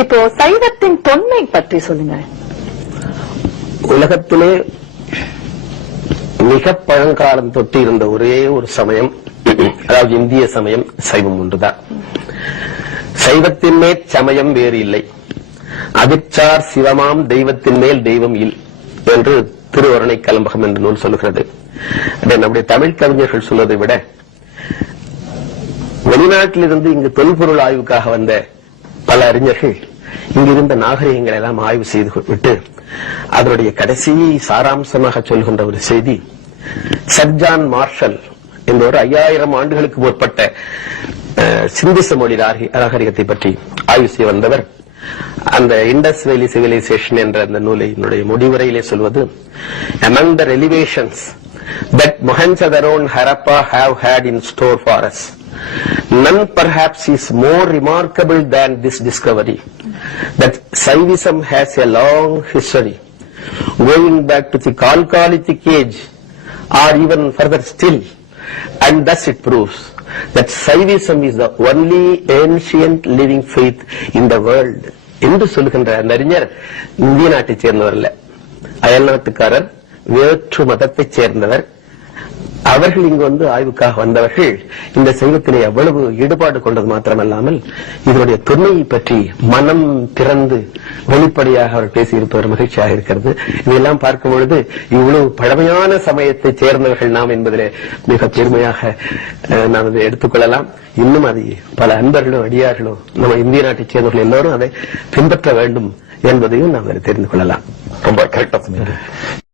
இப்போ சைவத்தின் தொன்மை பற்றி சொல்லுங்க உலகத்திலே மிக பழங்காலம் தொட்டு இருந்த ஒரே ஒரு சமயம் அதாவது இந்திய சமயம் சைவம் ஒன்றுதான். சைவத்தின் மேல் சமயம் வேறு இல்லை. அதிர்ச்சார் சிவமாம் தெய்வத்தின் மேல் தெய்வம் இல் என்று திருவருணை கலம்பகம் என்ற நூல் சொல்லுகிறது. நம்முடைய தமிழ் கவிஞர்கள் சொல்வதை விட வெளிநாட்டிலிருந்து இங்கு தொல்பொருள் ஆய்வுக்காக வந்த பல அறிஞர்கள் இங்கிருந்த நாகரிகங்களை எல்லாம் ஆய்வு செய்து விட்டு அதனுடைய கடைசி சாராம்சமாக சொல்கின்ற ஒரு செய்தி சர்ஜான் மார்ஷல் என்ற ஒரு ஐயாயிரம் ஆண்டுகளுக்கு முற்பட்ட சிந்திச மொழி நாகரிகத்தை பற்றி ஆய்வு செய்ய வந்தவர். அந்த இண்டஸ் வேலி சிவிலைசேஷன் என்ற அந்த நூலை என்னுடைய முடிவுரையிலே சொல்வது among the revelations that Mohenjo-daro and Harappa have had in store for us none perhaps is more remarkable than this discovery that Saivism has a long history going back to the Kalkalithic age or even further still and thus it proves that Saivism is the only ancient living faith in the world என்று சொல்லுகின்ற அந்த அறிஞர் இந்திய நாட்டைச் சேர்ந்தவர் அல்ல அயல் நாட்டுக்காரர் வேற்று மதத்தைச் சேர்ந்தவர் அவர்கள் இங்கு வந்து ஆய்வுக்காக வந்தவர்கள் இந்த சைவத்திலே எவ்வளவு ஈடுபாடு கொண்டது மாத்திரமல்லாமல் இதனுடைய தொன்மையை பற்றி மனம் திறந்து வெளிப்படையாக அவர் பேசியிருப்பவர் மகிழ்ச்சியாக இருக்கிறது. இதெல்லாம் பார்க்கும் பொழுது இவ்வளவு பழமையான சமயத்தை சேர்ந்தவர்கள் நாம் என்பதிலே மிக பெருமையாக அஹ், நாம் இதை எடுத்துக்கொள்ளலாம். இன்னும் அதை பல அன்பர்களும் அடியார்களும் நம்ம இந்திய நாட்டைச் சேர்ந்தவர்கள் எல்லோரும் அதை பின்பற்ற வேண்டும் என்பதையும் நாம் தெரிந்து கொள்ளலாம். ரொம்ப கரெக்டா